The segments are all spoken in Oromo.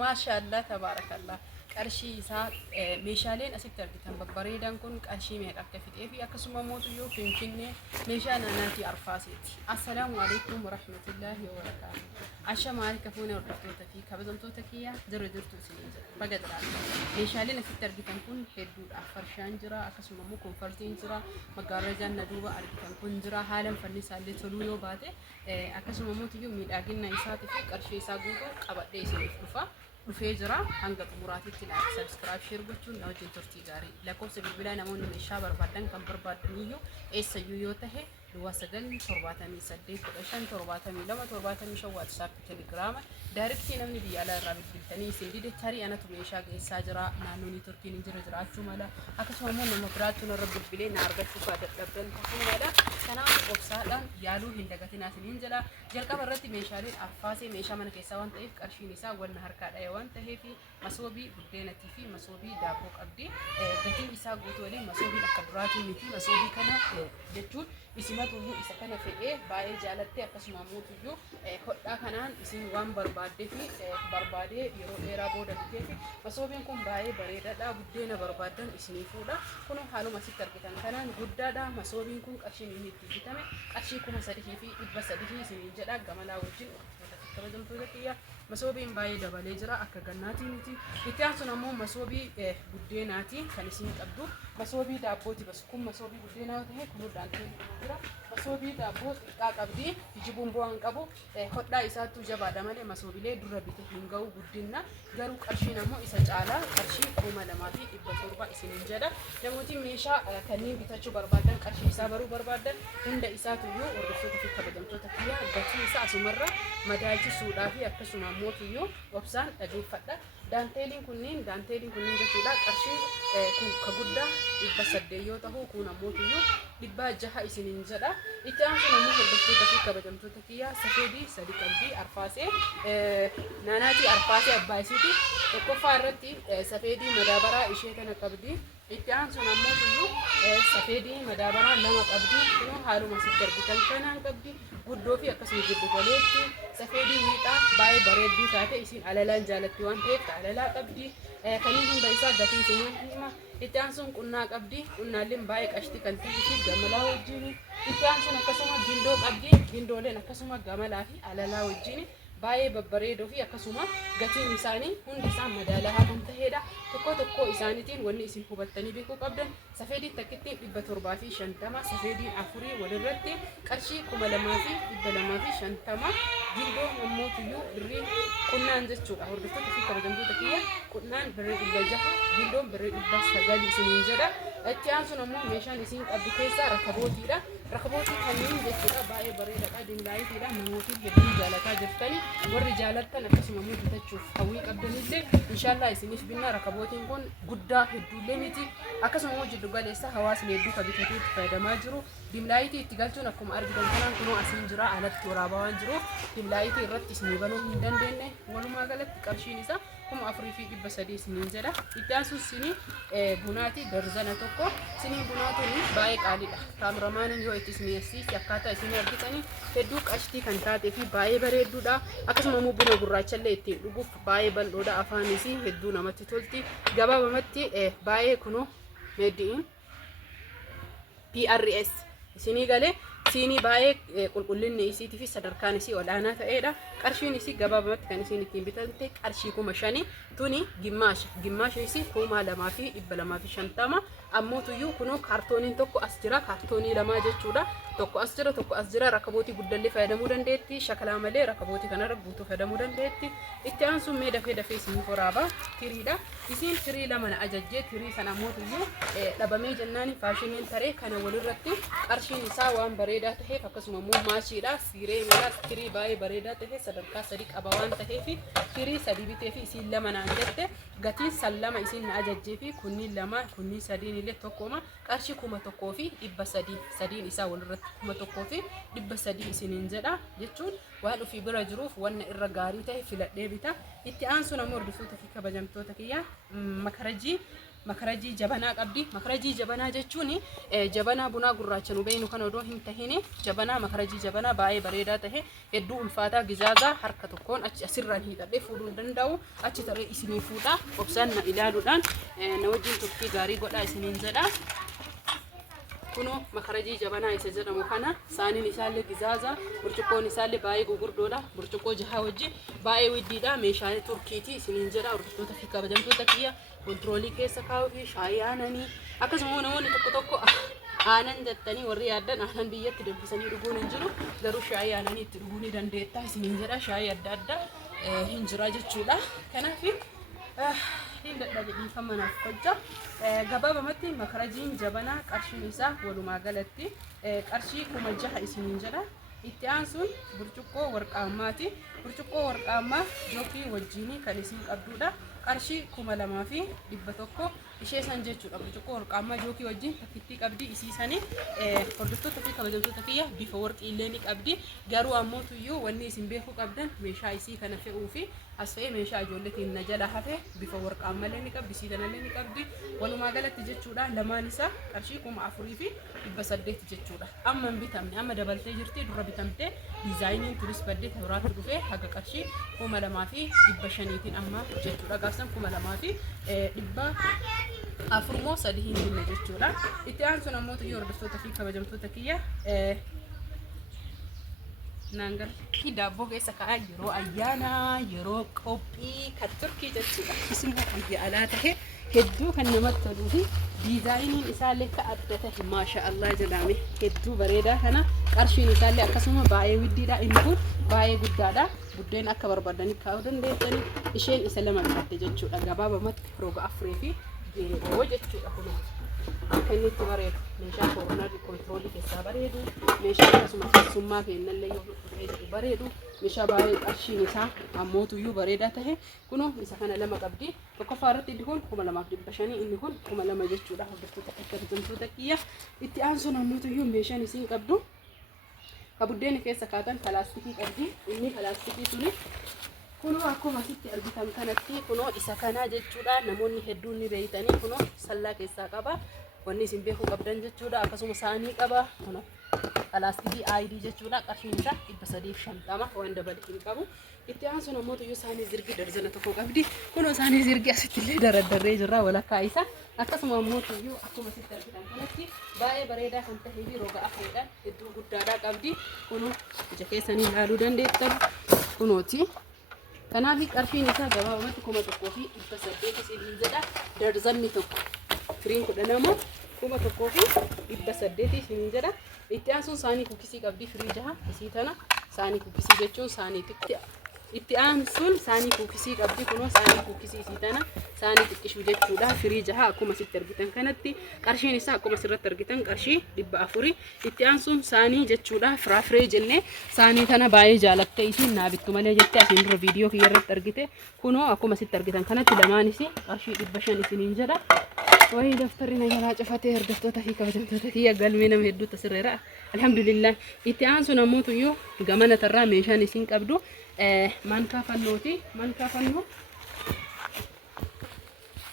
ما شاء الله تبارك الله. قرشي إسا ميشالين أسيت تربيتان ببريدان كون قرشي ميك أكتفيت في أكسما موتيو فيمكنني ميشان ناتي أرفاسيتي. السلام عليكم ورحمة الله وبركاته. عشا مالك فوني ورحمة في كبزمتو تكيا درتو سنين بقدر ميشالين أسيت تربيتان كون حدود أفرشان جرا أكسما مو كونفرتين جرا مقارجان ندوبا أربيتان كون جرا حالا فنسا اللي تلويو باده أكسما موتيو ميد أجينا إساتي في قرشي إسا قوتو قبض إسا إفرفا dhufee jira hanga xumuraatitti like subscribe share gochuun na wajjin turtii gaarii lakkoofsa bilbilaa namoonni meeshaa barbaadan kan barbaadaniyyuu eessayyuu yoo tahe duwwaa 978 WhatsApp Telegram directly namni biyya alaa irraa bilbiltanii isin dide tarii anatu meeshaa geessaa jira naannoon turkiin hin jiraachuu mala akkasuma immoo nama biraattu narra bilbilee na argachuu faa dadhabdan ta'uu mala kanaaf obsaadhaan yaaluu hin dagatinaa isiniin jedha jalqaba irratti meeshaaleen arfaasee meeshaa mana keessaa waan ta'eef qarshiin isaa walna harkaadha waan ta'eef masoobii buddeenatii fi masoobii daakuu qabdi gatiin isaa guutuu waliin masoobii akka duraatii miti masoobii kana jechuun isimatuyyuu isa kana fedhee baay'ee jaalattee akkasuma mootuyyuu hodhaa kanaan isin waan barbaadee fi barbaadee yeroo dheeraa booda bitee fi masoobiin kun baay'ee bareedaadha buddeena barbaadan isinii fuudha kun haaluma asitti argitan kanaan guddaadha masoobiin kun qarshiin inni itti bitame qarshii 3,000 fi 300 isinii jedha gamalaa wajjin kabajamtoota kiyya masoobiin baay'ee dabalee jira akka gannaatii miti itti aansuun ammoo masoobii buddeenaati kan isin qabdu masoobii daabbooti bas kun masoobii buddeenaa ta'e kunuudhaan jira masoobii daabboo xiqqaa qabdi ijibuun bu'aan qabu hodhaa isaattuu jabaadha malee masoobilee dura bite hin ga'u guddinna garuu qarshiin ammoo isa caalaa qarshii 2,700 isiniin jedha namootiin meeshaa kanneen bitachuu barbaadan qarshii isaa baruu barbaadan hunda isaatuyyuu hordoftoota fi kabajamtoota kiyya gatii isaa asumarra madaajisuudhaa fi akkasuma mootiyyuu obsaan dhageeffadha daanteeliin kunniin jechuudha qarshii kun ka guddaa 800 yoo ta'u kun ammoo 600 isiniin jedha itti aansuun ammoo hordoftoota fi kabajamtoota kiyya safeedii sadi qabdii arfaasee naanaatii arfaasee abbaa isiiti tokkoffaa irratti safeedii madaabaraa ishee kana qabdi itti aansuun ammoo safeedii madaabaraa lama qabdi kun haaluma sitti argitan kanaan qabdi guddoo fi akkasuma giddu galeetti safeedii wiixaa baay'ee bareedduu taate isin alalaan jaalatti waan ta'eef alalaa qabdi kaniin hunda isaa gatii isin hima itti aansuun qunnaa qabdi qunnaalleen baay'ee qashti kan ta'e fi gamalaa wajjin itti aansuun akkasuma gindoo qabdi gindooleen akkasuma gamalaa fi alalaa wajjin baay'ee babbareedoo fi akkasuma gatiin isaanii hundi isaa madaalaa kan ta'edha tokko tokko isaaniitiin wanni isin hubattanii beekuu qabdan safeediin takkittiin 750 safeediin afurii walirratti qarshii 2,250 gindoo nammootiyyuu birrii qunnaan jechuudha hordoftoota fi kabajamtoota kiyya qunnaan birrii 600 gindoon birrii 900 isiniin jedha itti aansuun ammoo meeshaan isin qabdu keessaa rakabootiidha rakabootii kanneen jechuudha baay'ee bareedaadha dinlaayiitiidha namootiin hedduu jaalataa jirtanii warri jaalattan akkasuma immoo bitachuuf hawwii qabdanillee inshallah isiniif binna rakabootiin kun guddaa hedduullee miti akkasuma immoo jiddu galeessa hawaasni hedduu kan bitatee itti fayyadamaa jiru dimlaayitii itti galchuun akkuma argitan kanaan kunoo asiin jira alatti waraabaa waan jiruuf dimlaayitii irratti isinii banuu hin dandeenye walumaa galatti qarshiin isaa 4,300 isiniin jedha itti aansuun sinii bunaati darzana tokko sinii bunaatuun baay'ee qaaliidha kaameramaaniin yoo itti isinii asiitti akkaataa isinii argitanii hedduu qashtii kan taatee fi baay'ee bareedduudha akkasuma immoo buna gurraachallee ittiin dhuguuf baay'ee bal'oodha afaanis hedduu namatti tolti gabaabamatti baay'ee kunoo meeddiin PRS isinii galee siinii baay'ee qulqullinni isiitii fi sadarkaan isii olaanaa ta'edha qarshiin isii gabaabamatti kan isin ittiin bitamte qarshii 5,000 tuni gimmaasha isii 2,250 ammootuyyuu kunoo kaartooniin tokko as jira kaartoonii lamaa jechuudha tokko as jira rakabootii guddallee fayyadamuu dandeetti shakalaa malee rakabootii kanarra guutuu fayyadamuu dandeetti itti aansuun mee dafee isin waraabaa tiriidha isin tirii lama na ajajjee tirii sana ammootuyyuu dhabamee jennaan faashiniin taree kana walirratti qarshiin isaa waan bareedaa ta'eef akkasuma immoo maashiidha siiree miilaas tirii baay'ee bareedaa ta'e sadarkaa 3 qaba waan ta'eef tirii 3 bitee fi isin lama naan jette gatiin san lama isin na ajajjee fi kunniin lama kunniin sadiin illee tokkoma qarshii 1,000 fi 300 sadiin isaa walirratti 1,000 fi 300 isiniin jedha jechuun waan ofii bira jiruuf wanna irra gaarii ta'e filadhee bita itti aansuun ammoo hordoftoota fi kabajamtoota kiyya makarajii makarajii jabanaa qabdi. Makarajii jabanaa jechuun jabanaa bunaa gurraacha nu beeynu kan odoo hin tahine jabanaa makarajii jabanaa baay'ee bareedaa tahe hedduu ulfaataa gizaagaa harka tokkoon achi asirraan hidhadhee fuudhuu danda'u achi taree isinii fuudha obsaan na ilaaluudhaan na wajjin turtii gaarii godhaa isiniin jedha. Kuno makarajii jabanaa isa jedhamu kana saaniin isaallee gizaaza burcuqqoon isaallee baay'ee gugurdoodha. Burcuqqoo jaha wajjin baay'ee widdiidha. Meeshaalee turkiitii isiniin jedha. Hordoftoota fi kabajamtoota kiyya kontiroolii keessa kaa'uu fi shaayii aananii akkasuma namoonni tokko tokko aanan jettanii warri yaaddan aanan biyyatti danfisanii dhuguun hin jiru. Garuu shaayii aananii itti dhuguu ni dandeetta isiniin jedha. Shaayii adda addaa hin jira jechuudha. Kanaaf hin dadhabee manaaf hojja gabaabamatti makarajiin jabanaa qarshiin isaa walumaa galatti qarshii 6,000 isiniin jedha. Itti aansuun burcuqqoo warqaammaati. Burcuqqoo warqaammaa jookii wajjinii kan isin qabdudha. Qarshii 2,100 ishee san jechuudha. Burcuqqoo warqaammaa jookii wajjin takkiitti qabdi isiisanii hordoftoota fi kabajamtoota kiyya bifa warqii illee ni qabdi. Garuu ammoo tuyyuu wanni isin beekuu qabdan meeshaa isii kana fe'uu fi as fe'ee meeshaa ijoolleetiin na jala hafe bifa warqaammallee ni qabdi. Isii kanallee ni qabdi. Walumaa galatti jechuudha lamaan isaa qarshii 4,800 jechuudha. Amma hin bitamne amma dabaltee jirti durra bitamtee diizaayiniin turis baddee biraatti dhufee haga qarshii 2,500tiin amma jechuudha. Gaafsan 2,403 hin binne jechuudha. Itti aansuun ammoo tuyyuu hordoftoota fi kabajamtoota kiyya nangal daabboo keessa kaa'aa yeroo ayyaanaa yeroo qophii kan turkii jechuudha. Isuma kan alaa tahe hedduu kan namatti toluu fi diizaayiniin isaallee ka adda tahe maasha Allah jedhame hedduu bareedaa kana qarshiin isaallee akkasuma baay'ee widdiidha. Inni kun baay'ee guddaadha. Buddeen akka barbaadanii kaa'uu dandeessanii isheen isa lama qabde jechuudha. Gabaabamatti roga afurii fi geeroo jechuudha. Kun akka inni itti bareedu meeshaa koronaa kontiroolii keessaa bareedu meeshaa akkasuma keessummaa kennallee yoo bareedu meeshaa baay'ee qarshiin isaa ammootuyyuu bareedaa tahe kuno isa kana lama qabdi. Tokkoffaa irratti inni kun 2,500 inni kun 2,000 jechuudha. Hordoftoota kabajamtoota kiyya itti aansuun ammootuyyuu meeshaan isiin qabdu buddeen keessa kaatan palaastikii qabdi. Inni palaastikii suni kuno akkuma asitti argitan kanatti kuno isa kana jechuudha. Namoonni hedduun ni beeytanii kuno sallaa keessaa qaba. Wanni isin beekuu qabdan jechuudha. Akkasuma saanii qaba. Kuno palaastikii ID jechuudha. Qarshiin isaa 350 waan dabalee hin qabu. Itti aansuun ammoo tuyyuu saanii zirgii darzana tokko qabdi. Kuno saanii zirgii asitti illee dardarree jirra walakkaa isaa. Akkasuma ammoo tuyyuu akkuma asitti argitan kanatti baay'ee bareedaa kan tahee fi roga afreedhaan hedduu guddaadhaa qabdi. Kuno ija keessanii ilaaluu dandeettan kunooti. Kanaaf qarshiin isaa gabaabumatti 1,800 isiniin jedha. Darzanni tokko firiin 12 1,800 isiniin jedha. Itti aansuun saanii kukkisii qabdi firii 6 isii tana saanii kukkisii jechuun saanii xiqqoo. Itti aansuun saanii kukkisii qabdi kuno saanii kukkisii isii tana saanii xiqqishuu jechuudha. Firii 6 akkuma asitti argitan kanatti qarshiin isaa akkuma asirratti argitan qarshii 400. Itti aansuun saanii jechuudha. Firaafiree jennee saanii tana baay'ee jaalattee isiin naabittu malee jettee asiin dura viidiyoo kiyya irratti argite kuno akkuma asitti argitan kanatti lamaanis qarshii 500 isiniin jedha. Wayii daftarri na jalaa cufatee hordoftoota fi kabajamtoota kiyya galmee nama hedduutu asirra. Alhamdulillah. Itti aansuun ammoo tuyyuu gamana tarraa meeshaan isiin qabdu mankaa fannooti. Mankaa fannoo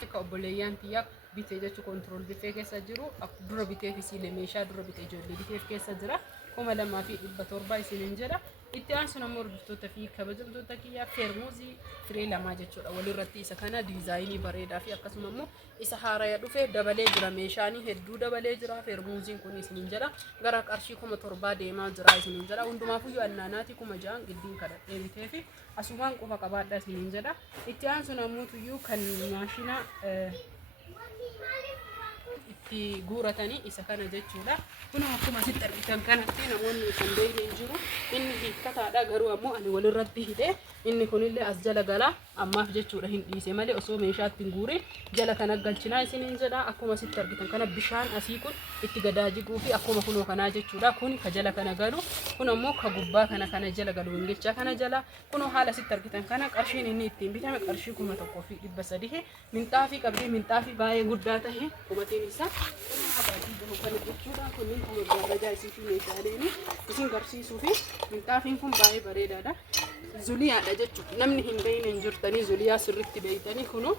akka obboleeyyaan kiyya bitee jechuun kontirool bitee keessa jiru dura bitee fi siile meeshaa dura bitee ijoollee bitee keessa jira. 2,700 isiniin jedha. Itti aansuun ammoo hordoftoota fi kabajamtoota kiyya feermuuzii firee 2 jechuudha. Walirratti isa kana diizaayinii bareedaa fi akkasuma ammoo isa haaraya dhufee dabalee jira. Meeshaanii hedduu dabalee jira. Feermuuziin kun isiniin jedha. Gara qarshii 7,000 deemaa jira isiniin jedha. Hundumaafuyyuu annaanaati 6,000 giddiin kadhadhee bitee fi asumaan qofa qabaadha isiniin jedha. Itti aansuun ammoo tuyyuu kan maashina itti guuratanii isa kana jechuudha. Kun akkuma asitti argitan kanatti namoonni kan beekne hin jiru. Inni hiikkataadha garuu ammoo ani walirratti hidhee inni kunillee as jala gala ammaaf jechuudha hin dhiise malee osoo meeshaatti hin guure jala kana galchinaa isiniin jedha. Akkuma asitti argitan kana bishaan asii kun itti gadaajiguu fi akkuma kunoo kanaa jechuudha. Kun ka jala kana galu kun ammoo ka gubbaa kana jala galu wingilchaa kana jala kunoo haala asitti argitan kana qarshiin inni ittiin bitame qarshii 1,300 minxaafii qabdii minxaafii baay'ee guddaa tahe qubatiin isaa kan jechuudha. Kun gaaraja isiifi meeshaaleen isin garsiisuu fi minxaafiin kun baay'ee bareedaadha. Zuliyaadha jechuudha. Namni hin beekne hin jirtanii zuliyaa sirriitti beeytanii kunoo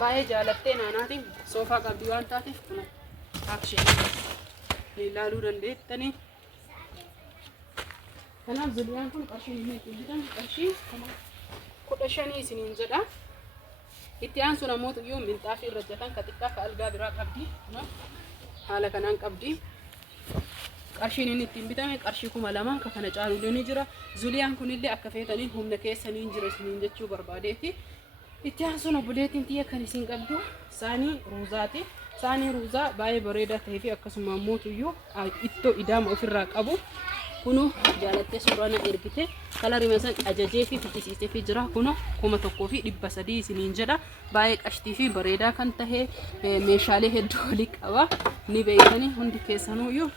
baay'ee jaalattee naanaatiin soofaa qabdi waan taateef kun akshinii ilaaluu dandeettanii. Kanaaf zuliyaan kun qarshii inni itti bitan qarshii 15 isiniin jedha. Itti aansuun ammoo iyyuu minxaafii irra jatan ka xiqqaa ka algaa biraa qabdi. Haala kanaan qabdi. Qarshiin inni ittiin bitame qarshii 2000 ka kana caalulee ni jira. Zuliyaan kunillee akka feetaniin humna keessaniin jira isiniin jechuu barbaadeeti. Itti aansuun obboleettiin xiyya kan isin qabdu saanii ruuzaati. Saanii ruuzaa baay'ee bareedaa ta'ee fi akkasuma ammoo iyyuu ittoo idaama ofirraa qabu. Kuno jaalattee suuraa na ergite kalari masan ajajee fi fittisiisee fi jira. Kuno 1300 isiniin jedha. Baay'ee qashtii fi bareedaa kan ta'e meeshaalee hedduu waliin qaba. Ni beektanii hundi keessanuu iyyuu.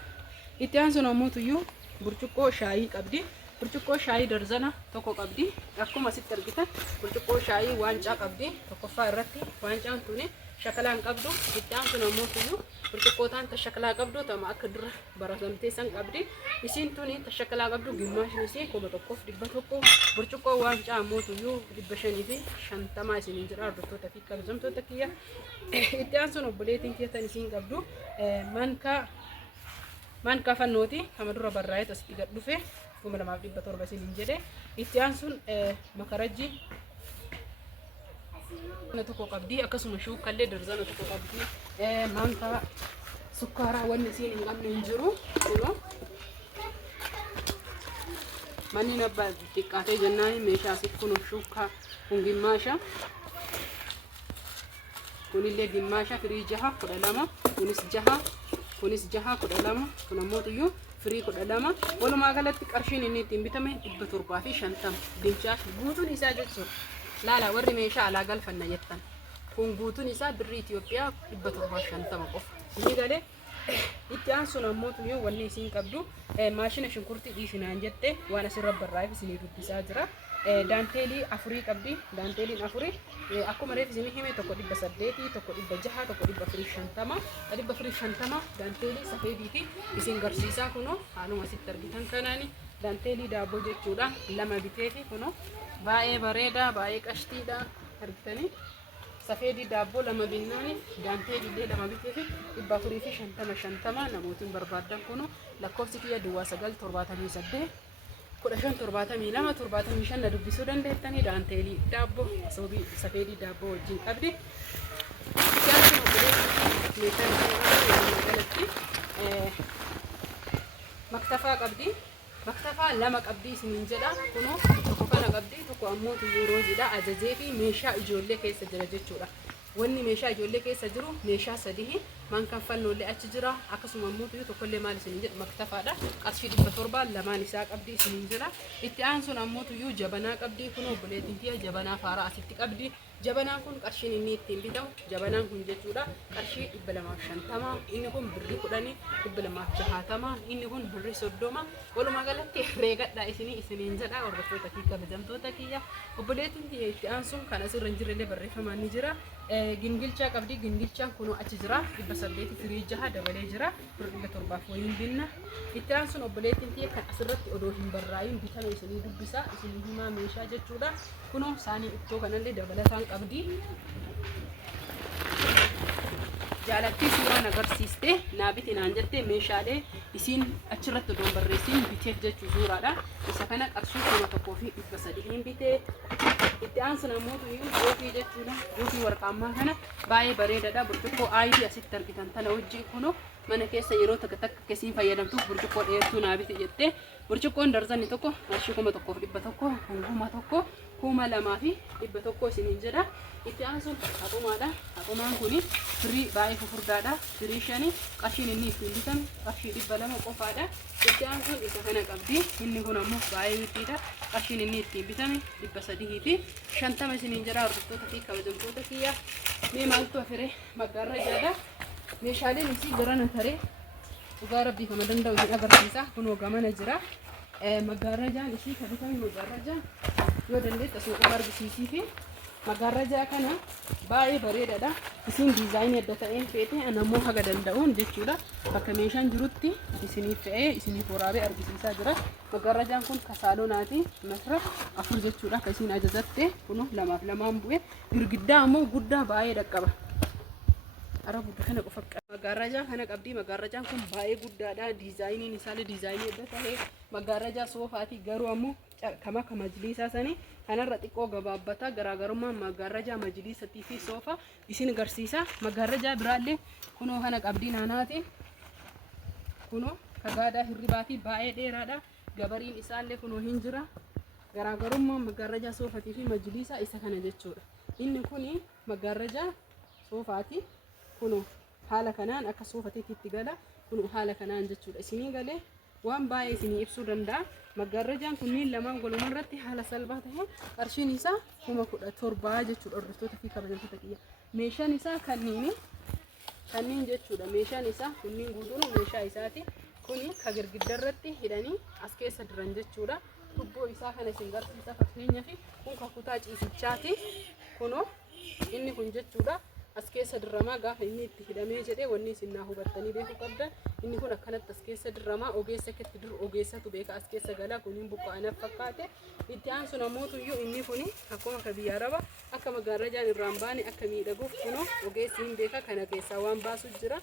Itti aansuun ammoo iyyuu burcuqqoo shaayii qabdi. Burcuqqoo shaayii darzana tokko qabdi. Akkuma asitti argitan burcuqqoo shaayii waancaa qabdi. Tokkoffaa irratti waancaan tuni shakalaan qabdu. Itti aansuun ammoo iyyuu burcuqqootaan tashakalaa qabdu tama akka dura baratamtee san qabdi. Isiin tuni tashakalaa qabdu gimmaashni isii 100 burcuqqoo waancaa ammoo iyyuu 550 isiniin jira hordoftoota fi kabajamtoota kiyya. Itti aansuun obboleettiin keessan isiin qabdu manka fannooti kama dura barraa'ee asitti gad dhufe 2700 isiniin jedhe. Itti aansuun makarajji tokko qabdi akkasuma shuukallee darzana tokko qabdi. Manka sukkaaraa wanni isiin hin qabne hin jiru. Kuno manni nabba xiqqaatee jennaan meeshaa asitti kun shuukaa kun gimmaasha. Kunillee gimmaasha firii 6 12 kunis 6 kunis 6 12 kun ammoo iyyuu firii 12 walumaa galatti qarshiin inni ittiin bitame 750 bilchaa guutuun isaa jechuudha. Laala warri meeshaa alaa galfanna jettan kun guutuun isaa birrii Itoophiyaa 750 qofa. Inni galee itti aansuun ammoo iyyuu wanni isiin qabdu maashina shunkurtii dhiisinaan jette waan asirra barraa'eef isinii dubbisaa jira. Daanteelii 4 qabdi. Daanteeliin 4 akkuma reef isinii hime tokko 800 tokko 600 tokko 450 daanteelii safeediiti isin garsiisaa kuno haaluma asitti argitan kanaani daanteelii daabboo jechuudha. Lama biteeti kuno baay'ee bareeda baay'ee qashtiidha argitanii. Safeedii daabboo lama binnaani daanteelii lama biteeti 450 namootiin barbaadan kuno lakkoofsi kiyya duwwaa 978 1572 dubbisuu dandeettanii daanteelii daabboo soobii safeedii daabboo wajjin qabdi. Maktafaa qabdi. Maktafaa lama qabdi isiniin jedha. Kuno tokko kana qabdi tokko ammoo yeroo jidha ajajee fi meeshaa ijoollee keessa jira jechuudha. Wanni meeshaa ijoollee keessa jiru meeshaa sadii mankan fannoolee achi jira akkasuma ammoo tokkollee maal isiniin jedhu maktafaadha. Qarshii 700 lamaan isaa qabdi isiniin jedha. Itti aansuun ammoo jabanaa qabdi. Kuno obboleettiin tiyya jabanaa faaraa asitti qabdi. Jabanaan kun qarshiin inni ittiin bitamu jabanaan kun jechuudha qarshii 250 inni kun birrii 10 260 inni kun birrii 30 walumaa galatti reegadha isiniin jedha hordoftoota fi kabajamtoota kiyya. Obboleettiin tiyya itti aansuun kan asirra hin jirrellee barreeffamaan ni jira. Gingilchaa qabdi. Gingilchaan kun achi jira 800 firii 6 dabalee jira 700 wayin binna. Itti aansuun obboleettiin tiyya kan asirratti odoo hin barraayin bitame isinii dubbisa isinii himaa meeshaa jechuudha. Kuno saanii ittoo kanallee dabalataan qabdi. Jaalattii suuraan agarsiiste naabiti naan jette meeshaalee isiin achirratti odoo barreessiin biteef jechuu suuraadha. Isa kana qarshii 1300 bitee. Itti aansuun ammoo jookii jechuudha. Jookii warqaammaa kana baay'ee bareedaadha. Burcuqqoo aayidii asitti argitan tana wajjin kuno mana keessa yeroo takka kesiin fayyadamtuuf burcuqqoo dheertuu naabiti jette. Burcuqqoon darzanni tokko qarshii 1100 honguma tokko 2100 isiniin jedha. Itti aansuun haqqumaadha. Haqqumaan kuni firii baay'ee fufurdaadha. Firii 5 qarshiin inni ittiin bitame qarshii 200 qofaadha. Itti aansuun isa kana qabdi. Inni kun ammoo baay'ee mitiidha. Qarshiin inni ittiin bitame 350 isiniin jedha hordoftoota fi kabajamtoota kiyya. Mee maaltu afire maggaarrajaadha. Meeshaaleen isii garana taree dhugaa rabbii kama danda'u isin agarsiisa. Kunoo gamana jira. Maggaarrajaan isii kabitame maggaarrajaan yoo dandeetta suuqa argisiisii fi Magaraja kana baay'ee bareedaadha. Isin diizaayinii adda ta'een feete anammoo haga danda'uun jechuudha. Bakka meeshaan jirutti isiniif fe'ee isiniif waraabee argisiisaa jira. Magarajaan kun kasaaloonaati meetira 4 jechuudha. Kan isin ajajatte kun lamaaf lamaan bu'ee girgiddaa ammoo guddaa baay'ee dhaqqaba. Ara guddaa kana qofa magarajaa kana qabdi. Magarajaan kun baay'ee guddaadha. Diizaayiniin isaallee diizaayinii adda ta'ee magarajaa soofaati garuu ammoo kama majlisaa sanii kanarra xiqqoo gabaabbata garaagarummaa magarajaa majlisatii fi soofa isin agarsiisa. Magarajaa biraallee kunoo kana qabdi naanaati. Kunoo kagaadaa hirribaati baay'ee dheeraadha. Gabariin isaallee kunoo hin jira. Garaagarummaa magarajaa soofatii fi majlisaa isa kana jechuudha. Inni kuni magarajaa soofaati. Kunoo haala kanaan akka soofatiitti itti gala. Kunoo haala kanaan jechuudha. Isinii galee waan baay'ee isinii ibsuu danda'a. Magarajaan kunniin lamaan walumarratti haala salphaa ta'een qarshiin isaa 17,000 jechuudha. Hordoftoota fi kabajamtoota kiyya. Meeshaan isaa kanniin jechuudha. Meeshaan isaa kunniin guutuun meeshaa isaati. Kuni ka girgiddarratti hidhanii as keessa diran jechuudha. Tubboo isaa kana isin agarsiisa fakkeenyaaf kun ka kutaa ciisichaati. Kunoo inni kun jechuudha. As keessa dirramaa gaafa inni itti hidhamee jedhee wanni isin naa hubattanii beekuu qabdan. Inni kun akkanatti as keessa dirramaa ogeessa ketti dur ogeessatu beeka as keessa galaa kuniin buqqa'anaaf fakkaate. Itti aansu namootuyyuu inni kuni akkuma ka biyya araba akka magarajaan irraan baane akka miidhaguuf kunoo ogeessi hin beeka kana keessaa waan baasu jira.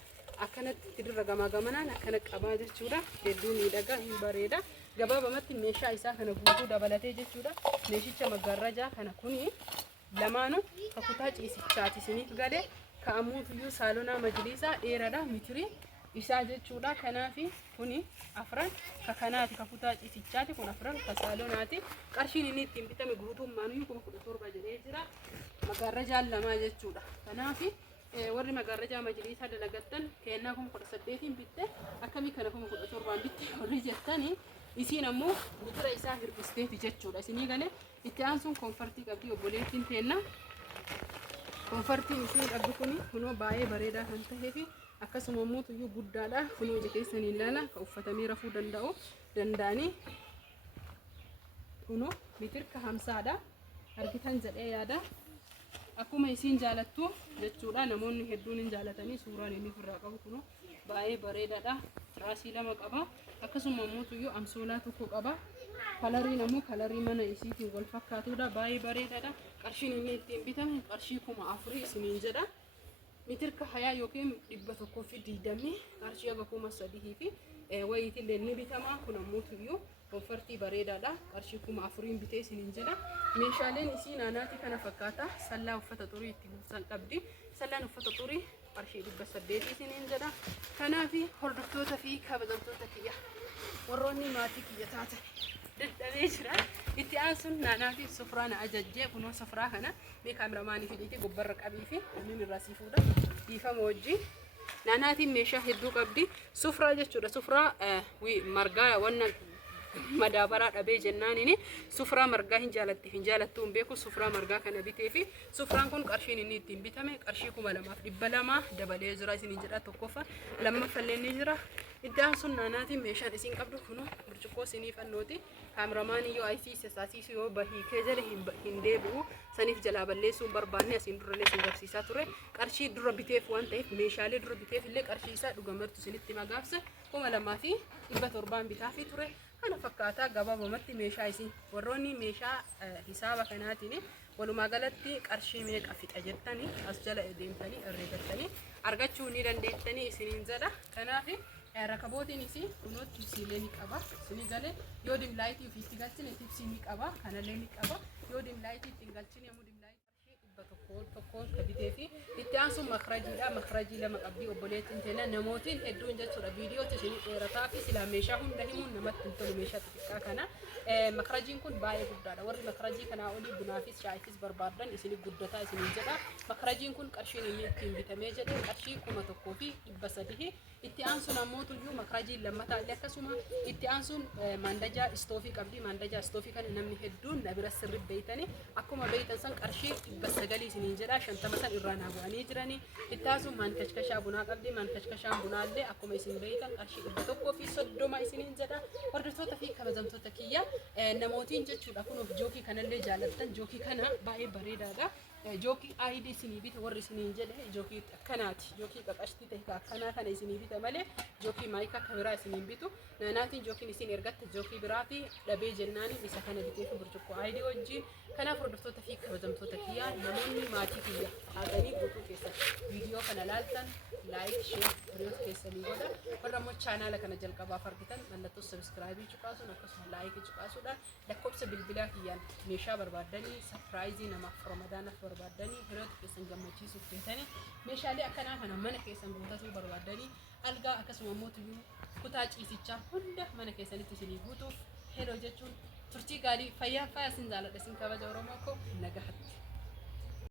Akkanatti itti dirra gamaa gamanaan akkana qabaa jechuudha. Hedduu miidhagaa hin bareeda. Gabaabamatti meeshaa isaa kana guutuu dabalatee jechuudha. Meeshicha magarajaa kana kuni lamaanuu kakutaa ciisichaati isiniif galee ka'amuutuyyuu saalonaa majlisaa dheeraadha mitirii isaa jechuudha. Kanaafi kuni afran ka kanaati kakutaa ciisichaati kun afran ka saalonaati. Qarshiin inni ittiin bitame guutummaanuu 17,000 jedhee jira. Magarajaan lamaa jechuudha. Kanaafi warri magarajaa majlisaa dalagattan kennaa 18,000 bitte akkamii kana 17,000 bitte warri jettanii isin ammoo mitira isaa hirbisteeti jechuudha. Isinii galee itti aansuun konfartii qabdi obboleettiin teenna. Konfartiin isin qabdu kuni kunoo baay'ee bareedaa kan ta'ee fi akkasuma mootuyyuu guddaadha. Kunoo ija keessanii ilaala ka uffatamee rafuu danda'anii kunoo mitirka 50dha. Argitan jedhee yaada. Akkuma isin jaalattu jechuudha. Namoonni hedduun hin jaalatanii suuraan inni ofirraa qabu kunoo baay'ee bareedaadha. Raasii lama qaba. Akkasuma mootuyyuu amsoolaa tokko qaba. Kalariin ammoo kalarii mana isiitiin wal fakkaatudha. Baay'ee bareedaadha. Qarshiin inni ittiin bitame qarshii 4,000 isiniin jedha. Mitirka 20 yookiin 120 qarshii aga 3,000 fi wayiitillee ni bitama. Kun ammoo konfartii bareedaadha. Qarshii 4,000 bitee isiniin jedha. Meeshaaleen isii naanaati kana fakkaata. Sallaa uffata xurii itti buusan qabdi. Sallaan uffata xurii qarshii 800 isiniin jedha. Kanaafi hordoftoota fi kabajamtoota kiyya warroonni maatii kiyya taatan dadhabee jiran itti aansuun naanaatiif sofraa na ajajjee kunoo sofraa kana mee kaameramaanii fidhiitii gubbarra qabii fi namni irraa sii fuudha dhiifama wajjin. Naanaatiin meeshaa hedduu qabdi. Sofraa jechuudha. Sofraa margaa wanna madaabaraa dhabee jennaaniin sufraa margaa hin jaalattu hin beeku. Sufraa margaa kana bitee fi sufraan kun qarshiin inni ittiin bitame qarshii 2,200 dabalee jira isiniin jedha. Tokkoffaa lammaffallee ni jira. Iddaan sun naanaatiin meeshaan isin qabdu kun burcuqqoo isinii fannooti. Kaameramaanii yoo ayisiise saasiisu yoo bahii kee jala hin deebi'u saniif jalaa balleessuun barbaanne asiin durallee isin garsiisaa ture. Qarshii dura biteef waan ta'eef meeshaalee dura biteef illee qarshii isaa dhugamartu isinitti magaafsa 2,700 bitaa fi ture. Kana fakkaataa gabaabumatti meeshaa isin warroonni meeshaa hisaaba kanaatiin walumaa galatti qarshii meeqa fixa jettanii as jala deemtanii herreegattanii argachuu ni dandeettanii isiniin jedha. Kanaaf rakabootiin isii kunoo tipsiilee ni qaba. Isinii galee yoo dimlaayitii ofiitti galchine tipsii ni qaba. Kanallee ni qaba. Yoo dimlaayitii ittiin galchine immoo tokko ka bitee fi itti aansuun makrajiidha. Makrajii lama qabdi obboleettiin teena. Namootiin hedduun jechuudha viidiyootti isinii dheerataa fi silaa meeshaa hunda himuun namatti hin tolu meeshaa xixiqqaa kana. Makrajiin kun baay'ee guddaadha. Warri makrajii kanaa olii bunaafis shaayifis barbaadan isinii guddataa isiniin jedha. Makrajiin kun qarshiin inni ittiin bitamee jedhe qarshii 1,300. Itti aansuun ammoo makrajiin lammataa illee akkasuma itti aansuun maandajaa istoofii qabdi. Maandajaa istoofii kana namni hedduun na bira sirrii beeytanii akkuma beeytan san qarshii 900 isiniin jedha. 50 san irraa naa bu'anii jiranii. Itti aansuun maankashkashaa bunaa qabdi. Maankashkashaan bunaallee akkuma isin beeytan qarshii 130 isiniin jedha. Hordoftoota fi kabajamtoota kiyya namootiin jechuudha. Kun jookii kanallee jaalattan jookii kana baay'ee bareedaadha. jookii aayidii isinii bita warri isiniin jedhe jookii akkanaati jookii qaqashtii ta'e akkanaa kana isinii bita malee jookii maayika akka biraa isiniin bitu naanaatiin jookiin isin ergatte jookii biraati dhabee jennaan isa kana bitee fi burcuqqoo aayidii wajjin kanaaf hordoftoota fi kabajamtoota kiyyaa namoonni maatii kiyya haatanii guutuu keessatti viidiyoo kana laaltan laayik sheer hiriyoota keessanii godha warra immoo chaanaala kana jalqabaaf argitan mallattoo sabskraayibii cuqaasuun akkasuma laayikii cuqaasuudhaan lakkoofsa bilbilaa kiyyaan meeshaa barbaaddanii sapiraayizii namaaf ramadaanaaf barbaadanii hiriyoota keessan gammachiisuuf feetanii meeshaalee akkanaa kana mana keessan guutatuu barbaadanii algaa akkasuma immoo tuyyuu kutaa ciisichaa hunda mana keessanitti isinii guutuuf heroo jechuun turtii gaarii fayyaa isin jaaladha isin kabaja Oromoo koo nagahatti